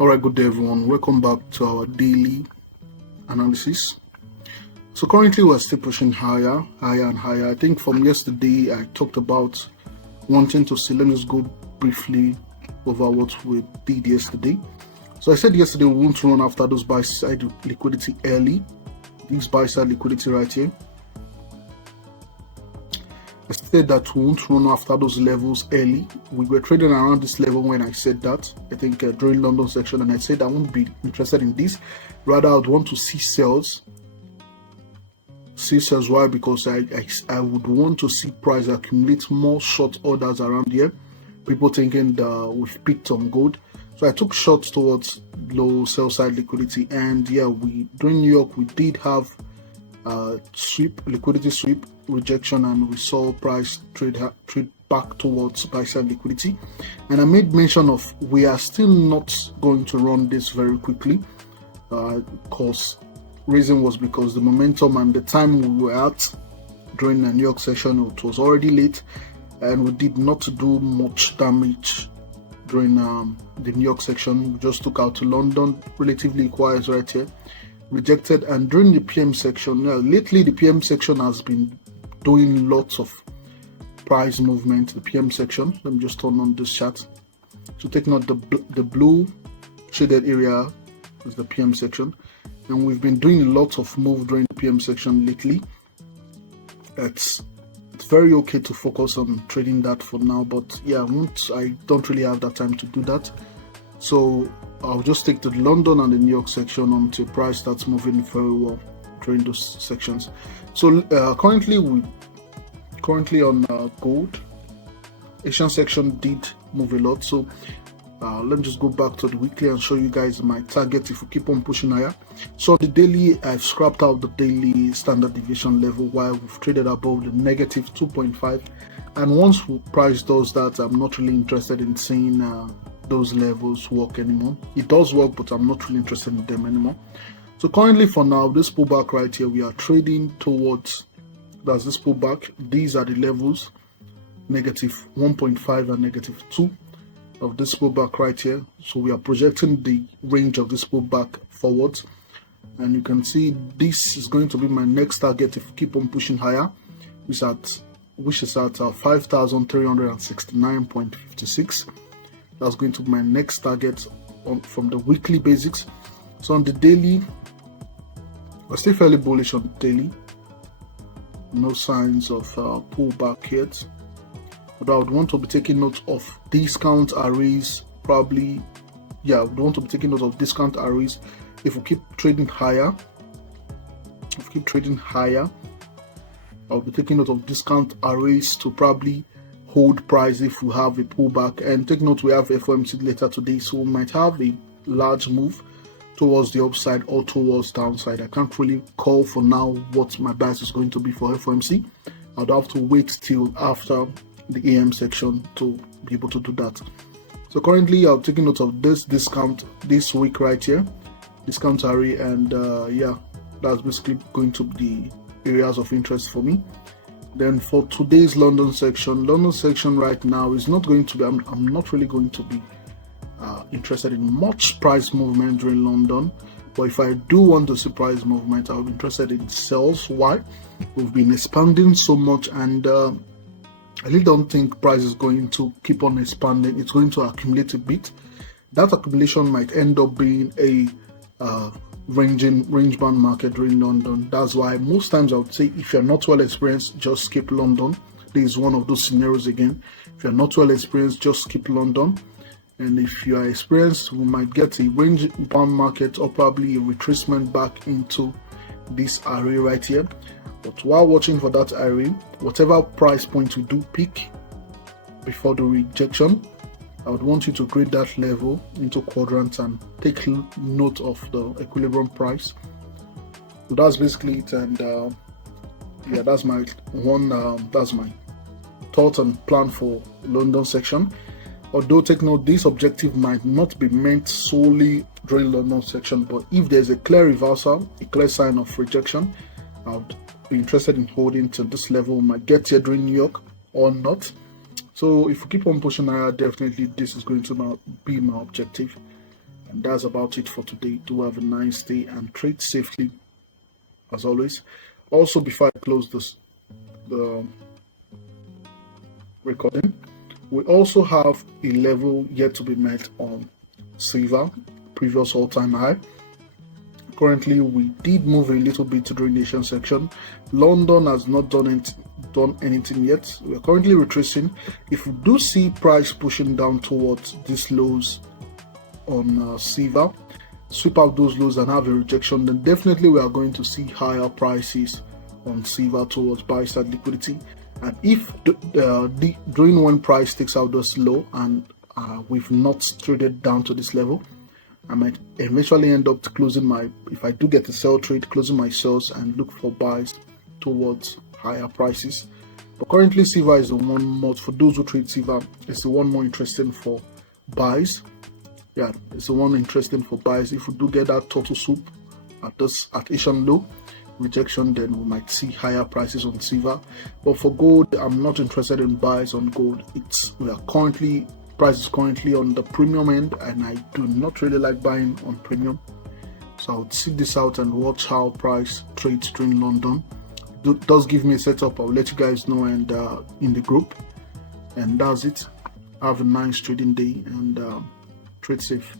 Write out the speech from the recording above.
Alright, good day everyone. Welcome back to our daily analysis. So currently we're still pushing higher and higher. I think from yesterday I talked about wanting to see. Let me just go briefly over what we did yesterday. So I said yesterday we won't run after those buy side liquidity early. This buy side liquidity right here. I said that we won't run after those levels early. We were trading around this level when I said that. I think during London section, and I said I won't be interested in this. Rather, I would want to see sales. See sales. Why? Because I would want to see price accumulate more short orders around here. People thinking that we've picked on gold. So I took shots towards low sell side liquidity, and yeah, during New York we did have liquidity sweep rejection, and we saw price trade back towards buy side liquidity. And I made mention of we are still not going to run this very quickly. Because reason was because the momentum and the time we were at during the New York session, it was already late, and we did not do much damage during the New York section. We just took out to London, relatively quiet right here, rejected. And during the PM section, lately the PM section has been doing lots of price movement. The PM section, let me just turn on this chart. So take note, the blue shaded area is the PM section, and we've been doing lots of move during the PM section lately. It's very okay to focus on trading that for now, but yeah, I don't really have that time to do that. So I'll just take the London and the New York section until price starts moving very well during those sections. So currently on gold, Asian section did move a lot. So let me just go back to the weekly and show you guys my target if we keep on pushing higher. So the daily, I've scrapped out the daily standard deviation level while we've traded above the negative 2.5, and once price does that, I'm not really interested in seeing those levels work anymore. It does work, but I'm not really interested in them anymore. So currently for now, this pullback right here, we are trading towards, that's this pullback. These are the levels, negative 1.5 and negative 2 of this pullback right here. So we are projecting the range of this pullback forwards, and you can see this is going to be my next target if we keep on pushing higher, which is at 5,369.56. That's going to be my next target from the weekly basics. So on the daily, we're still fairly bullish on the daily. No signs of pullback yet. But I would want to be taking note of discount arrays. Probably, yeah, I would want to be taking note of discount arrays if we keep trading higher. I'll be taking note of discount arrays to probably hold price if we have a pullback. And take note, we have FOMC later today, so we might have a large move towards the upside or towards downside. I can't really call for now what my bias is going to be for FOMC. I'd have to wait till after the AM section to be able to do that. So currently I'm taking note of this discount this week right here, discount array, and yeah, that's basically going to be the areas of interest for me. Then for today's London section right now is not going to be, I'm not really going to be interested in much price movement during London. But if I do want to see price movement, I'll be interested in sales. Why? We've been expanding so much, and I really don't think price is going to keep on expanding. It's going to accumulate a bit. That accumulation might end up being a range bound market during London. That's why most times I would say if you're not well experienced, just skip London. This is one of those scenarios again. If you're not well experienced, just skip London. And if you are experienced, we might get a range bound market or probably a retracement back into this array right here. But while watching for that array, whatever price point we do pick before the rejection, I would want you to grade that level into quadrants and take note of the equilibrium price. So that's basically it, and yeah, that's my thought and plan for London section. Although take note, this objective might not be meant solely during London section, but if there's a clear reversal, a clear sign of rejection, I would be interested in holding to this level. We might get here during New York or not. So if we keep on pushing higher, definitely this is going to be my objective. And that's about it for today. Do have a nice day and trade safely as always. Also, before I close the recording, we also have a level yet to be met on silver, previous all-time high. Currently, we did move a little bit to the nation section. London has not done anything yet. We are currently retracing. If we do see price pushing down towards these lows on silver, sweep out those lows and have a rejection, then definitely we are going to see higher prices on silver towards buy side liquidity. And if during when price takes out this low and we've not traded down to this level, I might eventually end up closing if I do get a sell trade, closing my sales and look for buys towards higher prices. But currently silver is the one more, for those who trade silver, it's the one more interesting for buys. Yeah, it's the one interesting for buys. If we do get that turtle soup at Asian low rejection, then we might see higher prices on silver. But for gold, I'm not interested in buys on gold. Price is currently on the premium end, and I do not really like buying on premium. So I would sit this out and watch how price trades during London. It does give me a setup. I'll let you guys know and in the group. And that's it. Have a nice trading day and trade safe.